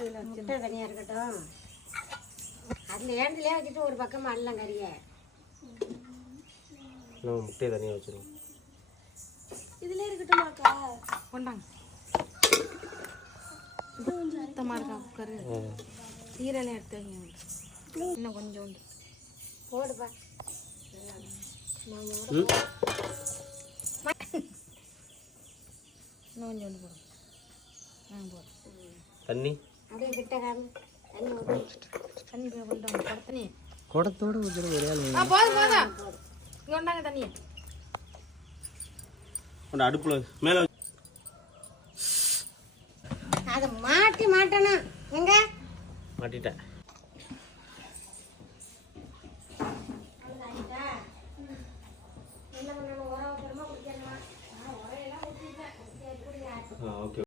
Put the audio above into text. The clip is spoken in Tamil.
முட்டை தனியாக இருக்கட்டும். அதில் ஏண்டிலே வச்சுட்டு ஒரு பக்கம் அள்ளலாம் கறியை. முட்டையை தனியாக வச்சிருவோம். இதுல இருக்கட்டுமாக்கா? கொண்டாங்க. சுத்தமாக இருக்கா குக்கரு? ஈரலையும் எடுத்து வைங்க. இன்னும் கொஞ்சோண்டு போடுப்பா. இன்னும் கொஞ்சோண்டு போடும். போடும். தண்ணி அப்படியே கிட்ட காமி. தண்ணி ஊற்றி தண்ணி கொண்டாங்க. தண்ணி குடத்தோட ஊற்றுற ஒரே ஆள் போதும் போதும். இங்கே கொண்டாங்க தண்ணியை. அடுப்பில் மேலே அதை மாட்டணும். எங்க மாட்டிட்டேன். என்ன பண்ணணும்? உரம் வைக்கிறோமா குடிக்கணுமா? உரையெல்லாம் ஊற்றிட்டேன். ஓகே.